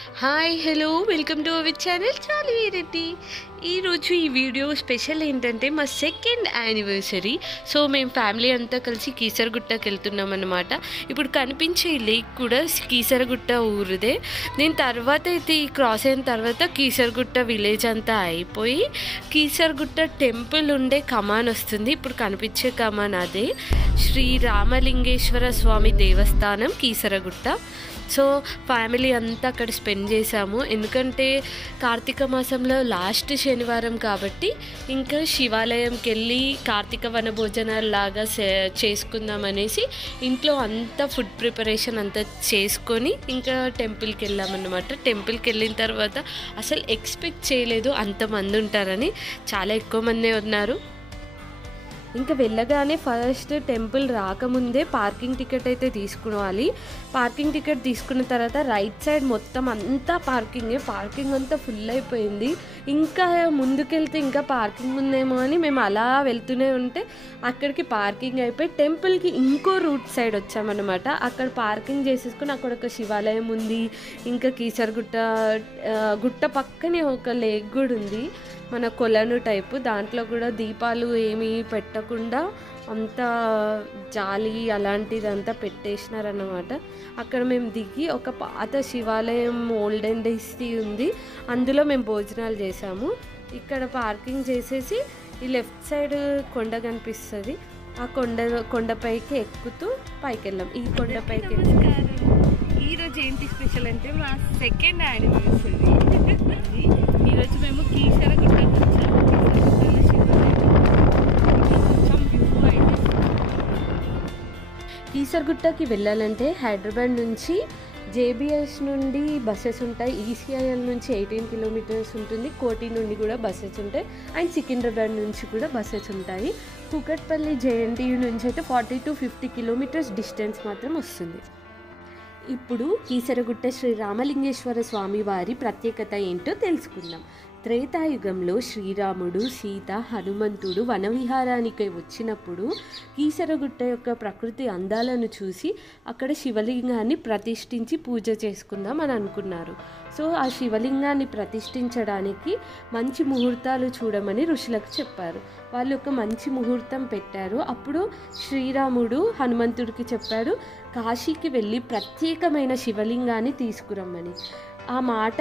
Hi hello welcome to our channel చాలి రెడ్డి. ఈరోజు ఈ వీడియో స్పెషల్ ఏంటంటే మా సెకండ్ యానివర్సరీ. సో మేము ఫ్యామిలీ అంతా కలిసి కీసరగుట్టకి వెళ్తున్నాం అన్నమాట. ఇప్పుడు కనిపించే లేక్ కూడా కీసరగుట్ట ఊరిదే. నేను తర్వాత అయితే ఈ క్రాస్ అయిన తర్వాత కీసరగుట్ట విలేజ్ అంతా అయిపోయి కీసరగుట్ట టెంపుల్ ఉండే కమాన్ వస్తుంది. ఇప్పుడు కనిపించే కమాన్ అదే శ్రీ రామలింగేశ్వర స్వామి దేవస్థానం కీసరగుట్ట. సో ఫ్యామిలీ అంతా అక్కడ స్పెండ్ చేసాము. ఎందుకంటే కార్తీక మాసంలో లాస్ట్ శనివారం కాబట్టి ఇంకా శివాలయంకి వెళ్ళి కార్తీక వనభోజనాలు లాగా చేసుకుందాం అనేసి ఇంట్లో అంతా ఫుడ్ ప్రిపరేషన్ అంతా చేసుకొని ఇంకా టెంపుల్కి వెళ్ళామన్నమాట. టెంపుల్కి వెళ్ళిన తర్వాత అసలు ఎక్స్పెక్ట్ చేయలేదు అంతమంది ఉంటారని. చాలా ఎక్కువ మందే ఉన్నారు. ఇంకా వెళ్ళగానే ఫస్ట్ టెంపుల్ రాకముందే పార్కింగ్ టికెట్ అయితే తీసుకోవాలి. పార్కింగ్ టికెట్ తీసుకున్న తర్వాత రైట్ సైడ్ మొత్తం అంతా పార్కింగ్ అంతా ఫుల్ అయిపోయింది. ఇంకా ముందుకెళ్తే ఇంకా పార్కింగ్ ఉందేమో అని మేము అలా వెళ్తూనే ఉంటే అక్కడికి పార్కింగ్ అయిపోయి టెంపుల్కి ఇంకో రూట్ సైడ్ వచ్చామన్నమాట. అక్కడ పార్కింగ్ చేసేసుకుని అక్కడ ఒక శివాలయం ఉంది. ఇంకా కీసరగుట్ట గుట్ట పక్కనే ఒక లేక్ కూడా ఉంది, మన కొలను టైపు. దాంట్లో కూడా దీపాలు ఏమీ పెట్టకుండా అంతా జాలి అలాంటిదంతా పెట్టేసినారన్నమాట. అక్కడ మేము దిగి ఒక పాత శివాలయం ఓల్డెన్ డేస్ది ఉంది, అందులో మేము భోజనాలు చేసాము. ఇక్కడ పార్కింగ్ చేసేసి ఈ లెఫ్ట్ సైడ్ కొండ కనిపిస్తుంది, ఆ కొండపైకి ఎక్కుతూ పైకి వెళ్ళాం. ఈ కొండపైకి ఈరోజు ఏంటి స్పెషల్ అంటే మా సెకండ్ యానివర్సరీ. ఈరోజు మేము కీసరగుట్టకి వచ్చాము. కీసరగుట్టకి వెళ్ళాలంటే హైదరాబాద్ నుంచి జేబీఎస్ నుండి బస్సెస్ ఉంటాయి. ఈసీఐఎల్ నుంచి 18 కిలోమీటర్స్ ఉంటుంది. కోటి నుండి కూడా బస్సెస్ ఉంటాయి. అండ్ సికింద్రాబాద్ నుంచి కూడా బస్సెస్ ఉంటాయి. కూకట్పల్లి జేఎన్టీయూ నుంచి అయితే 40 to 50 కిలోమీటర్స్ డిస్టెన్స్ మాత్రం వస్తుంది. ఇప్పుడు కీసరగుట్ట శ్రీ రామలింగేశ్వర స్వామి వారి ప్రత్యేకత ఏంటో తెలుసుకుందాం. త్రేతాయుగంలో శ్రీరాముడు, సీత, హనుమంతుడు వనవిహారానికి వచ్చినప్పుడు కీసరగుట్ట యొక్క ప్రకృతి అందాలను చూసి అక్కడ శివలింగాన్ని ప్రతిష్ఠించి పూజ చేసుకుందాం అని అనుకున్నారు. సో ఆ శివలింగాన్ని ప్రతిష్ఠించడానికి మంచి ముహూర్తాలు చూడమని ఋషులకు చెప్పారు. వాళ్ళు ఒక మంచి ముహూర్తం పెట్టారు. అప్పుడు శ్రీరాముడు హనుమంతుడికి చెప్పాడు, కాశీకి వెళ్ళి ప్రత్యేకమైన శివలింగాన్ని తీసుకురమ్మని. ఆ మాట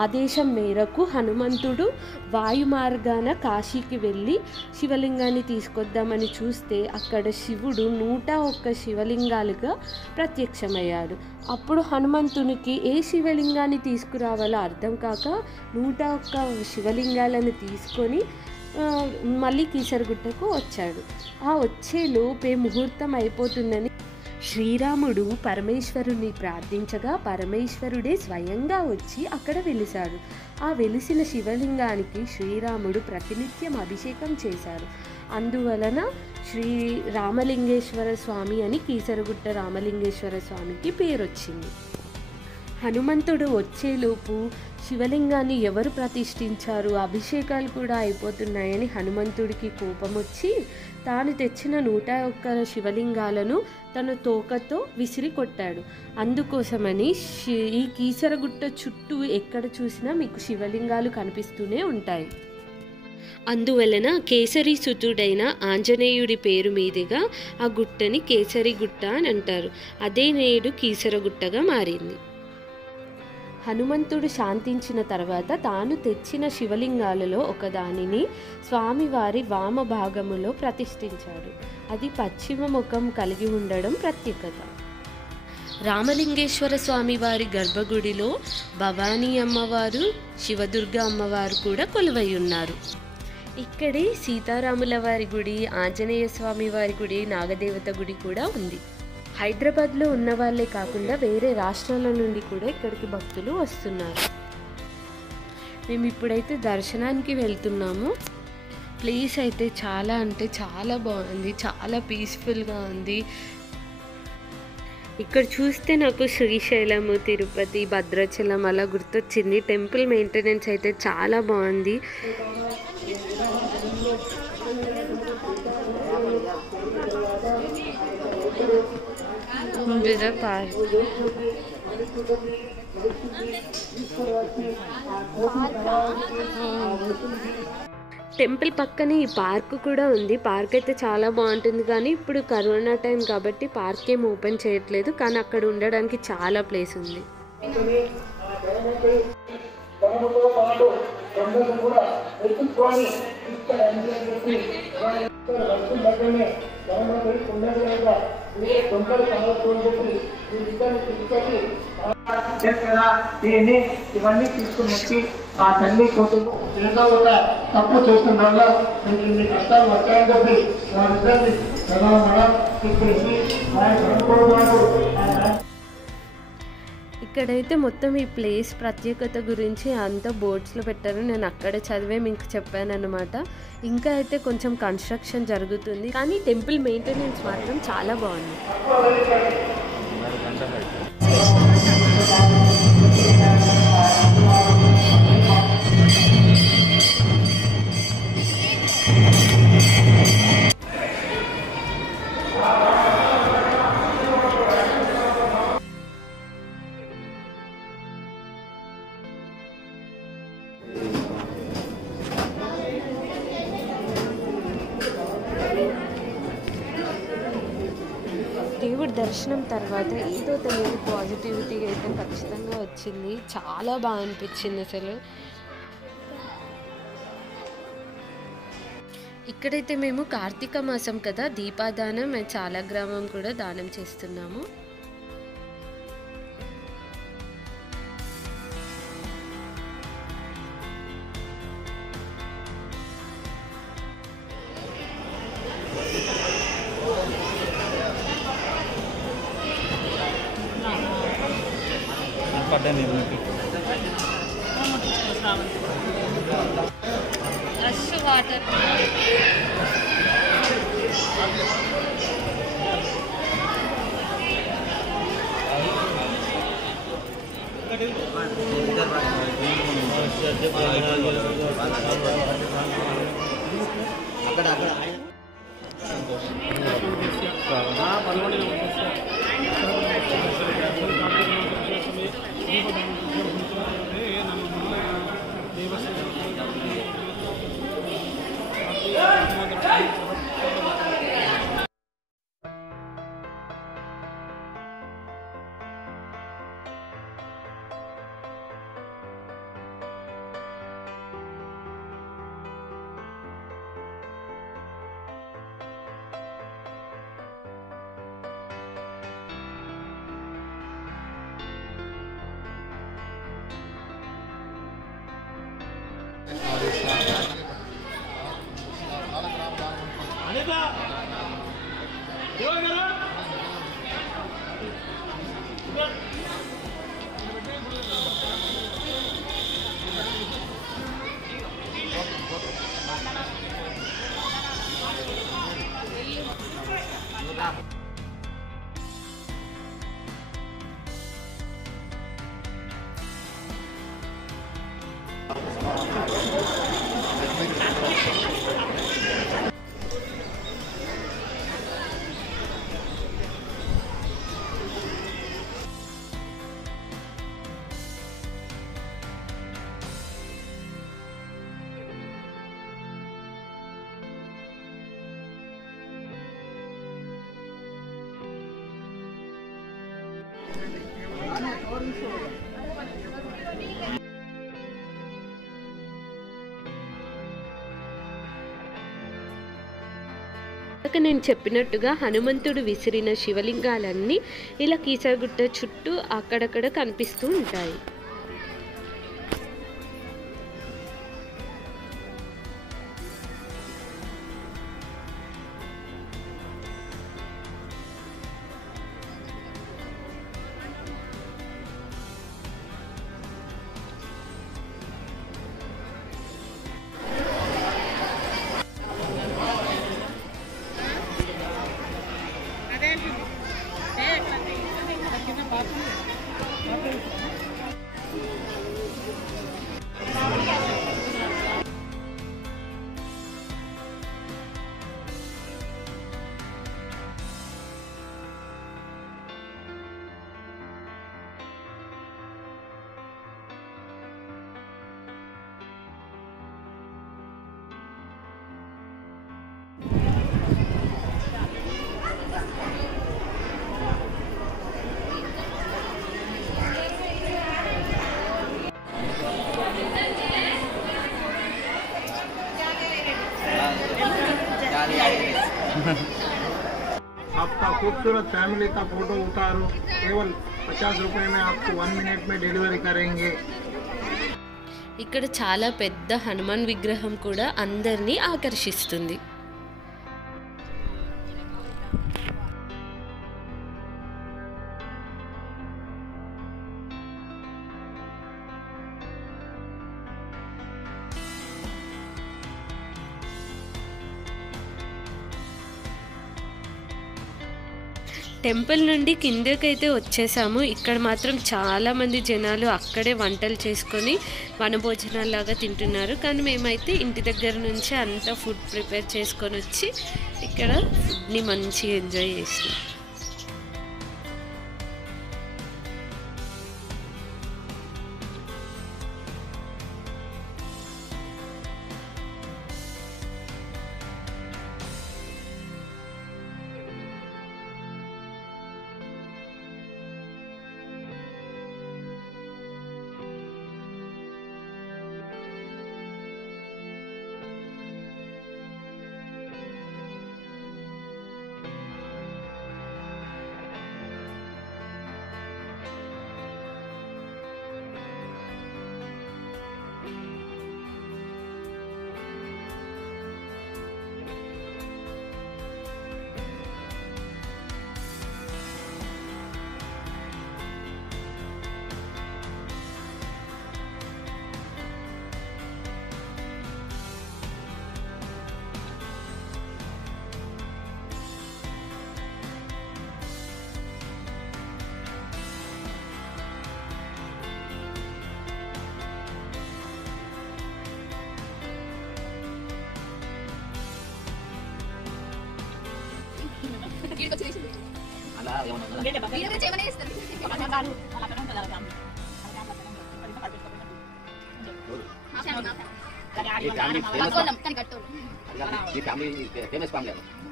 ఆదేశం మేరకు హనుమంతుడు వాయు మార్గాన కాశీకి వెళ్ళి శివలింగాన్ని తీసుకొద్దామని చూస్తే అక్కడ శివుడు 101 శివలింగాలుగా ప్రత్యక్షమయ్యాడు. అప్పుడు హనుమంతునికి ఏ శివలింగాన్ని తీసుకురావాలో అర్థం కాక 101 శివలింగాలను తీసుకొని మళ్ళీ కీసరగుట్టకు వచ్చాడు. ఆ వచ్చే లోపే ముహూర్తం అయిపోతుందని శ్రీరాముడు పరమేశ్వరుని ప్రార్థించగా పరమేశ్వరుడే స్వయంగా వచ్చి అక్కడ వెలిశాడు. ఆ వెలిసిన శివలింగానికి శ్రీరాముడు ప్రతినిత్యం అభిషేకం చేశారు. అందువలన శ్రీ రామలింగేశ్వర స్వామి అని కీసరగుట్ట రామలింగేశ్వర స్వామికి పేరొచ్చింది. హనుమంతుడు వచ్చేలోపు శివలింగాన్ని ఎవరు ప్రతిష్ఠించారు, అభిషేకాలు కూడా అయిపోతున్నాయని హనుమంతుడికి కోపం వచ్చి తాను తెచ్చిన 101 శివలింగాలను తన తోకతో విసిరి కొట్టాడు. అందుకోసమని ఈ కీసరగుట్ట చుట్టూ ఎక్కడ చూసినా మీకు శివలింగాలు కనిపిస్తూనే ఉంటాయి. అందువలన కేసరి సుతుడైన ఆంజనేయుడి పేరు మీదుగా ఆ గుట్టని కేసరి గుట్ట అని అంటారు. అదే నేడు కీసరగుట్టగా మారింది. హనుమంతుడు శాంతించిన తర్వాత తాను తెచ్చిన శివలింగాలలో ఒకదానిని స్వామివారి వామ భాగములో ప్రతిష్ఠించాడు. అది పశ్చిమ ముఖం కలిగి ఉండడం ప్రత్యేకత. రామలింగేశ్వర స్వామి వారి గర్భగుడిలో భవానీ అమ్మవారు, శివదుర్గ అమ్మవారు కూడా కొలువై ఉన్నారు. ఇక్కడే సీతారాముల వారి గుడి, ఆంజనేయ స్వామి వారి గుడి, నాగదేవత గుడి కూడా ఉంది. హైదరాబాద్లో ఉన్న వాళ్ళే కాకుండా వేరే రాష్ట్రాల నుండి కూడా ఇక్కడికి భక్తులు వస్తున్నారు. మేము ఇప్పుడైతే దర్శనానికి వెళ్తున్నాము. ప్లేస్ అయితే చాలా అంటే చాలా బాగుంది, చాలా పీస్ఫుల్గా ఉంది. ఇక్కడ చూస్తే నాకు శ్రీశైలము, తిరుపతి, భద్రాచలం అలా గుర్తొచ్చింది. టెంపుల్ మెయింటెనెన్స్ అయితే చాలా బాగుంది. టెంపుల్ పక్కనే ఈ పార్క్ కూడా ఉంది. పార్క్ అయితే చాలా బాగుంటుంది, కానీ ఇప్పుడు కరోనా టైం కాబట్టి పార్క్ ఏం ఓపెన్ చేయట్లేదు, కానీ అక్కడ ఉండడానికి చాలా ప్లేస్ ఉంది. ఇవన్నీ తీసుకుని వచ్చి ఆ తల్లి కూతురు ఏదో ఒక తప్పు చేసిన వల్ల మీకు ఇన్ని కష్టాలు వచ్చాయని చెప్పి వారిద్దరిని తీసుకుని ఇక్కడైతే మొత్తం ఈ ప్లేస్ ప్రత్యేకత గురించి అంతా బోర్డ్స్లో పెట్టారు. నేను అక్కడే చదివే మీకు చెప్పాను అనమాట. ఇంకా అయితే కొంచెం కన్స్ట్రక్షన్ జరుగుతుంది, కానీ టెంపుల్ మెయింటెనెన్స్ మాత్రం చాలా బాగుంది. దేవుడి దర్శనం తర్వాత ఏదో తెలియని పాజిటివిటీ అయితే ఖచ్చితంగా వచ్చింది. చాలా బాగా అనిపించింది అసలు. ఇక్కడైతే మేము కార్తీక మాసం కదా, దీపాదానం అండ్ చాలా గ్రామం కూడా దానం చేస్తున్నాము. వాటర్ నేను చెప్పినట్టుగా హనుమంతుడు విసిరిన శివలింగాలన్నీ ఇలా కీసరగుట్ట చుట్టూ అక్కడక్కడ కనిపిస్తూ ఉంటాయి. आपका खूबसूरत फैमिली का फोटो उतारो, केवल 50 रुपए में आपको 1 मिनट में डिलीवरी करेंगे। ఇక్కడ చాలా పెద్ద హనుమాన్ విగ్రహం కూడా అందరినీ ఆకర్షిస్తుంది. టెంపుల్ నుండి కిందకైతే వచ్చేసాము. ఇక్కడ మాత్రం చాలామంది జనాలు అక్కడే వంటలు చేసుకొని వనభోజనాలాగా తింటున్నారు. కానీ మేమైతే ఇంటి దగ్గర నుంచి అంతా ఫుడ్ ప్రిపేర్ చేసుకొని వచ్చి ఇక్కడ ఫుడ్ని మంచిగా ఎంజాయ్ చేసినాం.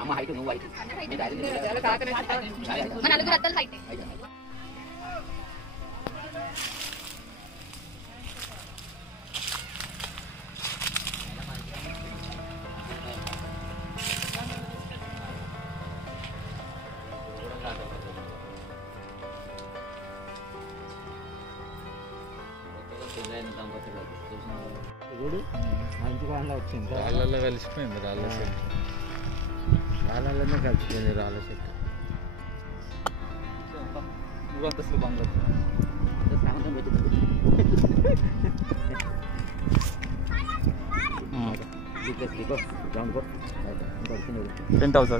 అమ్మ హైట్ నువ్వు హైట్ మన నలుగురు అద్దలు హైట్. వచ్చింది రాళ్ళల్లో కలిసిపోయింది. రాళ్ళ చెట్టు రాళ్ళలోనే కలిసిపోయింది. రాళ్ళ చెట్టు నువ్వంత సులభంగా టెంట్ హౌస్